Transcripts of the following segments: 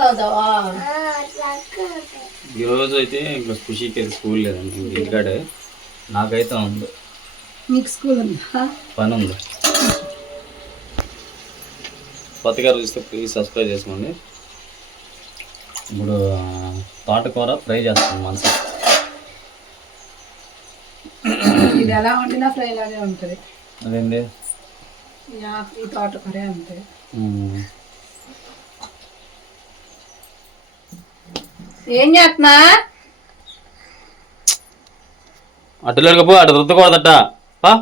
తాగుతావా ఈరోజు అయితే ఇంకా ఖుషికి అయితే స్కూల్ లేదండి ఇంటికాడే. నాకైతే ఉంది. మీకు స్కూల్ ఉందా? పని ఉంది. కొత్తగా చూస్తే ప్లీజ్ సబ్స్క్రైబ్ చేసుకోండి. ఇప్పుడు తోటకూర ఫ్రై చేస్తాను మనసు. ఇది ఎలా వండినా ఫ్రై లాగే ఉంటుంది. అదేంటి ఈ తోటకూరే అంతే. ఏం చేస్తున్నా? అటు లేకపో అటు రుద్దకూడదట. పా.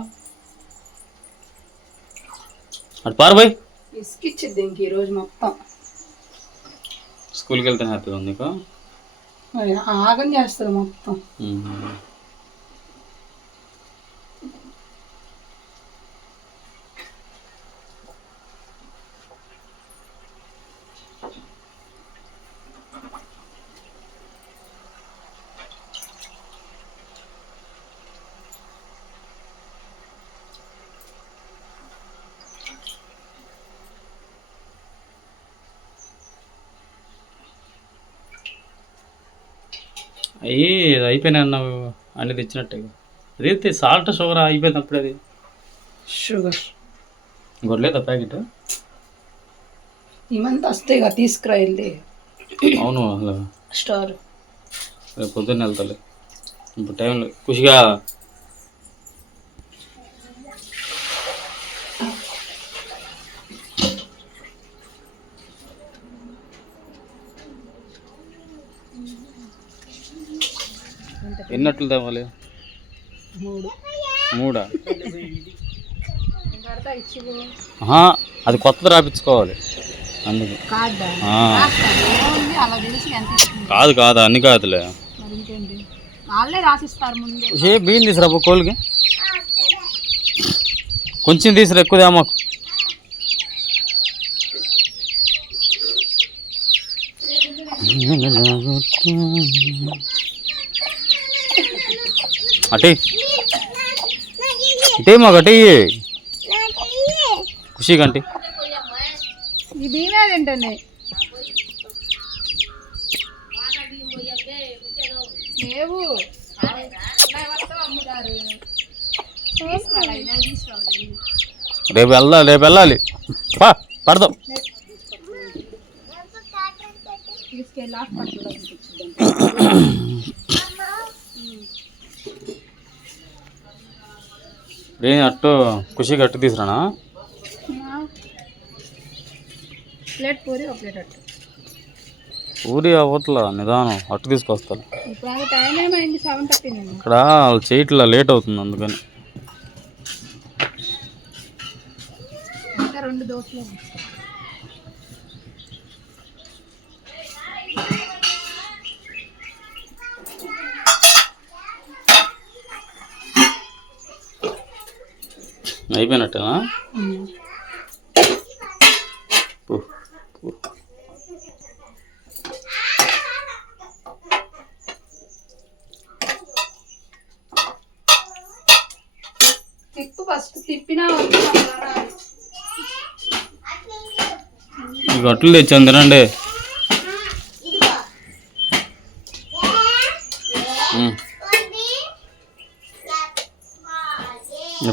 అటు పారు పోయి. ఇసుకిచ్చిద్ది ఇంక ఈరోజు మొత్తం. స్కూల్కి వెళ్తే హ్యాపీగా ఉంది నీకు ఆగం చేస్తుంది మొత్తం. అయ్యి అయిపోయినాయి అన్నావు అన్ని తెచ్చినట్టే అదే సాల్ట్ షుగర్ అయిపోయింది అప్పుడు అది. షుగర్ గొడలేదా ప్యాకెట్? ఈ మంత్ వస్తే ఇక తీసుకురా వెళ్ళి. అవును అసలు స్టోర్. రేపు పొద్దున్న వెళ్తాలే. ఇప్పుడు టైం లేదు ఖుషిగా ఎన్నట్లు తేవాలి? మూడు. అది కొత్తది రాపించుకోవాలి. అందుకు. కాదు? కాదు అన్ని కాదులే. ఏ బియ్యం తీసురా కోళ్ళకి. కొంచెం తీసురా ఎక్కువ మాకు. అటే. అటే ఖుషి కంటి. రేపు వెళ్దాం రేపు వెళ్ళాలి. పడదాం. తీసుకెళ్ళి ఏం అట్టు ఖుషికి అట్టు తీసురానా ప్లేట్ పూరి ఒక ప్లేట్ అట్టు. ఊరి అవట్లా నిదానం అట్టు తీసుకొస్తాను. ఇక్కడ వాళ్ళు చేయట్లా లేట్ అవుతుంది అందుకని. రెండు దోశలు అయిపోయినట్టేనా? గట్లు తెచ్చాను తినండి.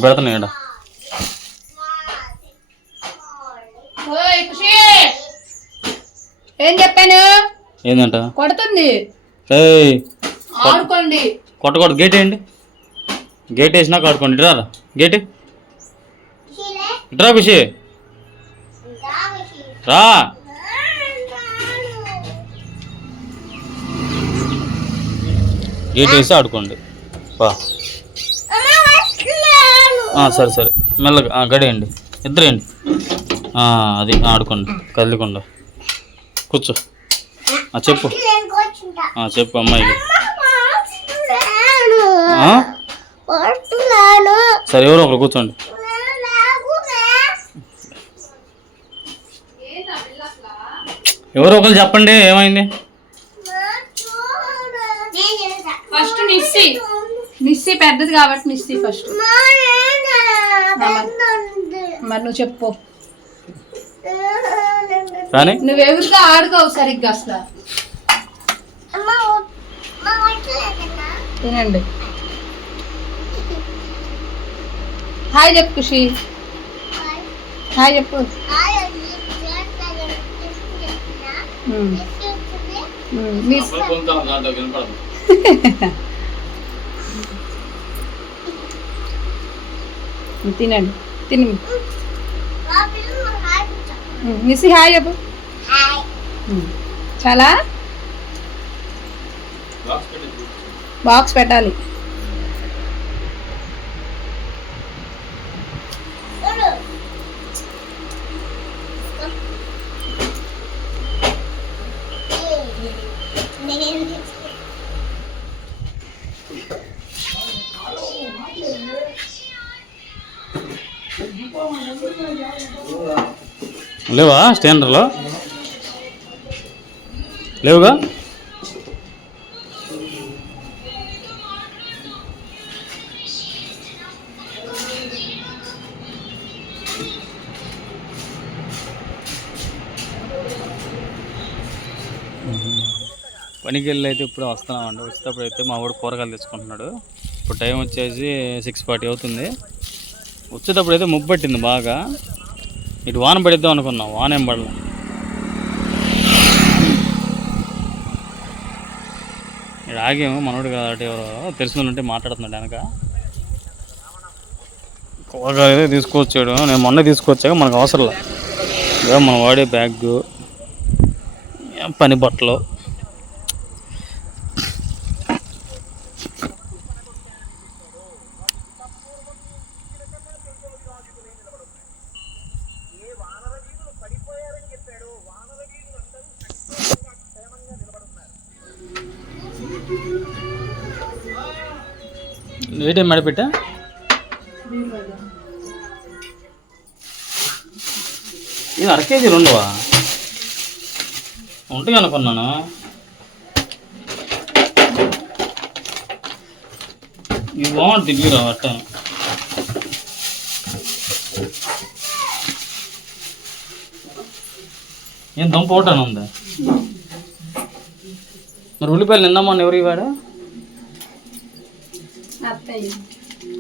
పెడతాను ఇక్కడ ఏం చెప్పాను? ఏందంట? కొడుతుంది. ఆడుకోండి. కొట్టకూడదు. గేట్ వేయండి. గేట్ వేసినాక ఆడుకోండి. రారా? గేట్? ఇట్రా ఖుషి రా. గేట్ వేసి ఆడుకోండి. బా సరే సరే. మెల్లగా గడేయండి. ఇద్దరేయండి. అది ఆడుకోండి. కదలకుండా. కూర్చో. ఆ, చెప్పు. ఆ, చెప్పు అమ్మాయికి ఆ? సరే ఎవరో ఒకరు కూర్చోండి. ఎవరో ఒకరు చెప్పండి ఏమైంది? ఫస్ట్ నిస్సి నిస్సి పెద్దది కాబట్టి నిస్సి ఫస్ట్ మరి నువ్వు చెప్పు. నువ్వు ఎగురుతో ఆడుకోవు సరిగ్గా అసలు. తినండి. హాయ్ చెప్పు ఖుషి. హాయ్ చెప్పు. తినండి. మిస్ హాయ్ చెప్పు. చాలా? బాక్స్ పెట్టాలి. లేవా స్టాండర్లో? లేవుగా? పనికి వెళ్ళి అయితే ఇప్పుడు వస్తున్నామండి. వచ్చేటప్పుడు అయితే మా వాడు కూరగాయలు తెచ్చుకుంటున్నాడు. ఇప్పుడు టైం వచ్చేసి సిక్స్ ఫార్టీ అవుతుంది. వచ్చేటప్పుడు అయితే ముబ్బట్టింది బాగా. ఇటు వాన పడిద్దాం అనుకున్నాం వాన ఏం పడలే. ఇక్కడ ఆగేము మనోడు కాబట్టి ఎవరో తెలిసిన ఉంటే మాట్లాడుతున్నాడు వెనక. కూరగాయలు అయితే తీసుకొచ్చాడు నేను మొన్న తీసుకొచ్చాక మనకు అవసరం లేదు మనం వాడే బ్యాగ్ పని బట్టలు. ఏ టైం ఇది అర కేజీ రెండువా? ఉంటాయి అనుకున్నాను ఇది బాగుంటుంది ఇడ్లీ రా అట్ట. ఏం దొంప ఒకటాను ఉందా? మరి ఉల్లిపాయలు నిన్న మొన్న ఎవరు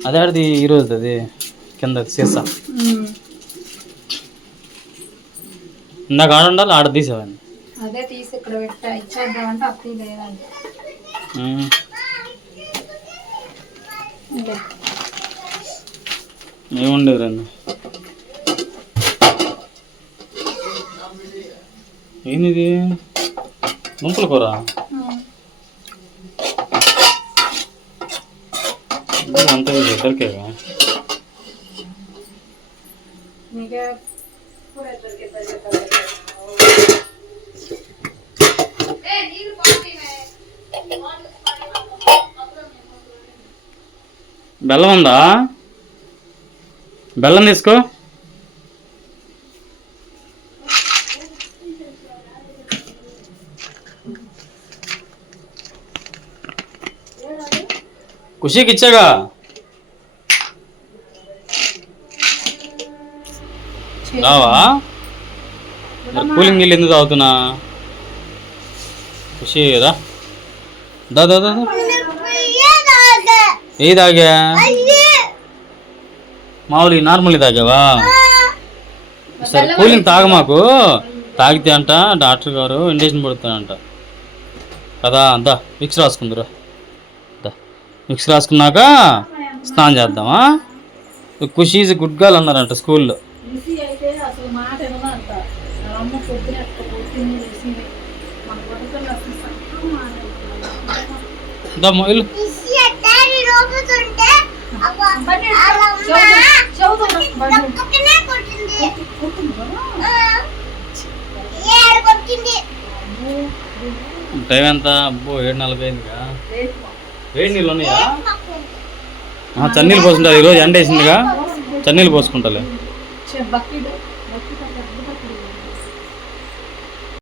అదే ఆడిది ఈరోజు అది కింద సీసా ఉమ్. ఇందాక ఆడ ఉండాలి ఆడ తీసేవాడిని అదే తీసి ఇక్కడ పెట్టా ఇచ్చేద్దామంటే అత్తయ్య లేదండి ఉమ్. ఇదే. ఏముండేది రండి ఏంది దుంపల కూర అంత దొరికిద్దా చెప్పాలి. బెల్లం ఉందా? బెల్లం తీసుకో. ఖుషికి ఇచ్చాగా రావా మరి కూలింగ్ నీళ్ళు ఎందుకు తాగుతున్నా ఖుషి రా దా దా. ఏ తాగా మామూలు నార్మల్ తాగావా సరే కూలింగ్ తాగ మాకు తాగితే అంట డాక్టర్ గారు ఇంజక్షన్ పడుతానంట కదా అంతా మిక్స్ రాసుకుందరు మిక్స్ రాసుకున్నాక స్నానం చేద్దామా? ఖుషి ఈజ్ గుడ్ గర్ల్ అన్నారంట స్కూల్లో? టైం ఎంత? అబ్బో ఏడు నలభై అయిందిగా లేదు. వేడి నీళ్ళు ఉన్నాయా? ఆ, చన్నీళ్ళు పోసుకుంటా ఈరోజు ఎండ వేసిందిగా. చన్నీళ్ళు పోసుకుంటాలే